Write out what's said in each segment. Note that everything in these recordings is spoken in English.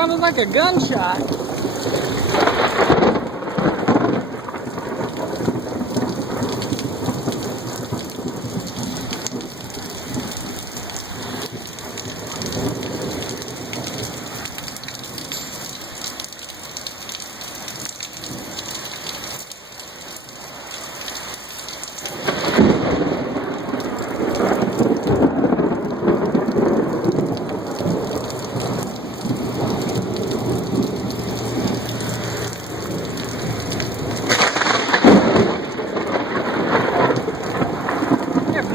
sounded like a gunshot.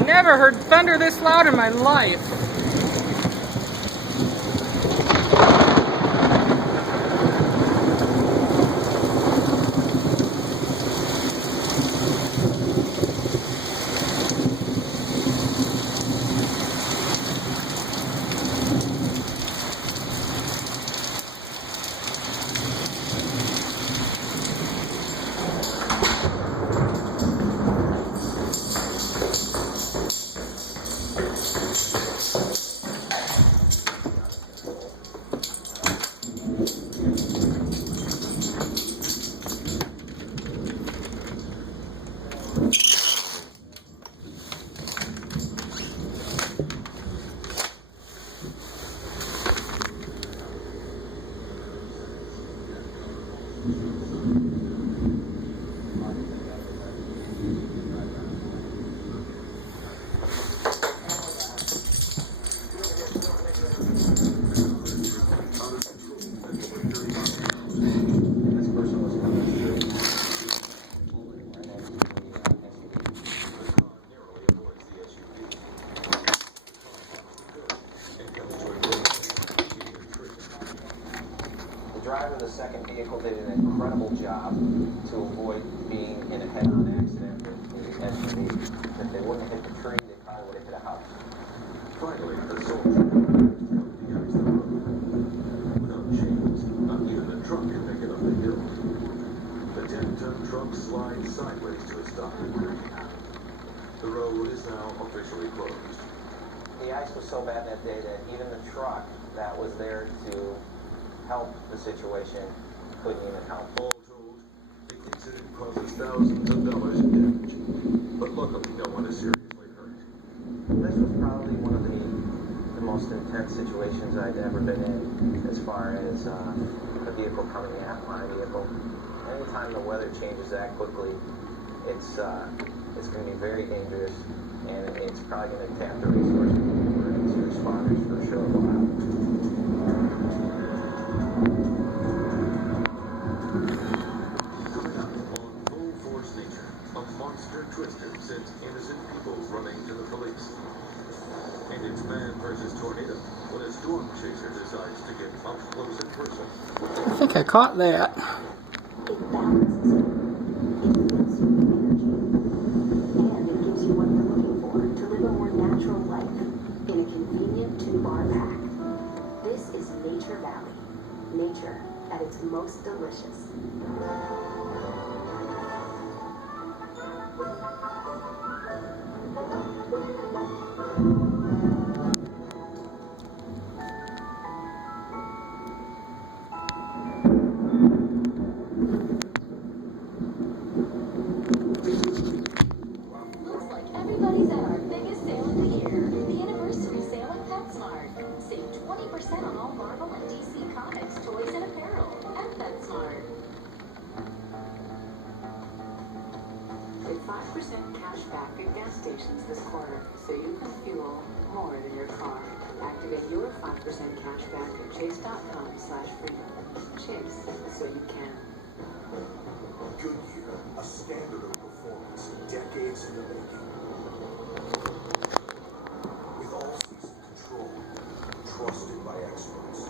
Never heard thunder this loud in my life. The driver of the second vehicle did an incredible job to avoid being in a head-on accident with the SUV. If they wouldn't have hit the tree, they probably would have hit a house. Finally, the soldier helped de-ice the road. Without chains, not even a truck can make it up the hill. The 10-ton truck slides sideways to a stop. The road is now officially closed. The ice was so bad that day that even the truck that was there to help the situation couldn't even help. All told, the incident causes thousands of dollars in damage. But luckily, no one is seriously hurt. This was probably one of the most intense situations I've ever been in as far as a vehicle coming at my vehicle. Anytime the weather changes that quickly, it's going to be very dangerous, and it's probably going to tap the resources of the emergency responders for a short while. Coming up on Full Force Nature, a monster twister sends innocent people running to the police. And it's man versus tornado when a storm chaser decides to get up close and personal. I think I caught that. It balances you. It lifts your energy. And it gives you what you're looking for to live a more natural life in a convenient 2-bar pack. This is Nature Valley. Nature at its most delicious. Looks like everybody's at our biggest sale of the year, the anniversary sale at PetSmart. Save 20% on all Marvel and DC Comics, toys, and apparel at PetSmart. Get 5% cash back at gas stations this quarter, so you can fuel more than your car. Activate your 5% cash back at chase.com/freedom. Chase, so you can. Goodyear, a standard of performance, decades in the making. With all-season control, trusted by experts.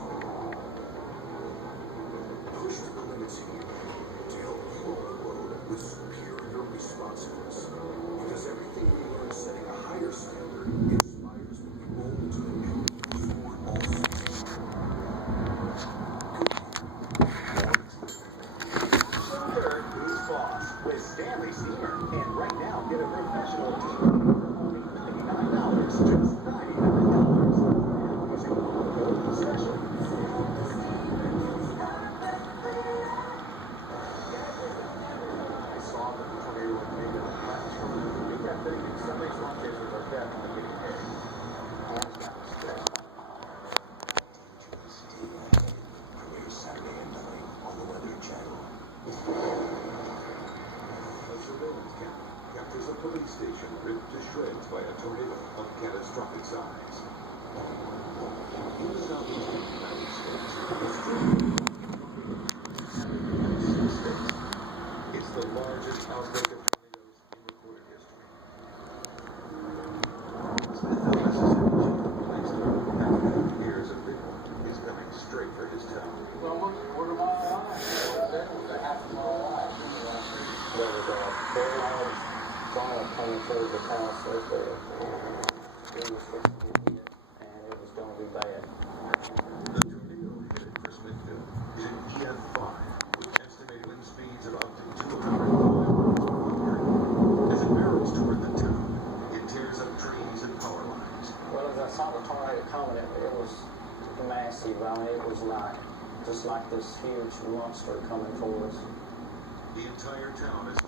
Push to the limits here to help you on the road with superior responsiveness. Because everything we learn setting a higher standard inspires when we roll into the new Ford all-season. Third, who's boss? With Stanley Steamer. And right now, get a professional team for only $99. Just $99. And was your special. captures a police station ripped to shreds by a tornado of catastrophic size. In the southeastern United States, it's the largest outbreak of tornadoes in recorded history. Smithville, Mississippi chief of police, after 50 years of legal, is coming straight for his town. Almost a quarter mile line. A half a mile line. There was a very large funnel coming towards the house right there. It was supposed to get hit, and it was going to be bad. The tornado headed for Smithville is an EF5 with estimated wind speeds of up to 205 miles per hour. As it barrels toward the town, it tears up trees and power lines. Well, as I saw the tornado coming, it was massive. I mean, it was just like this huge monster coming towards us. The entire town is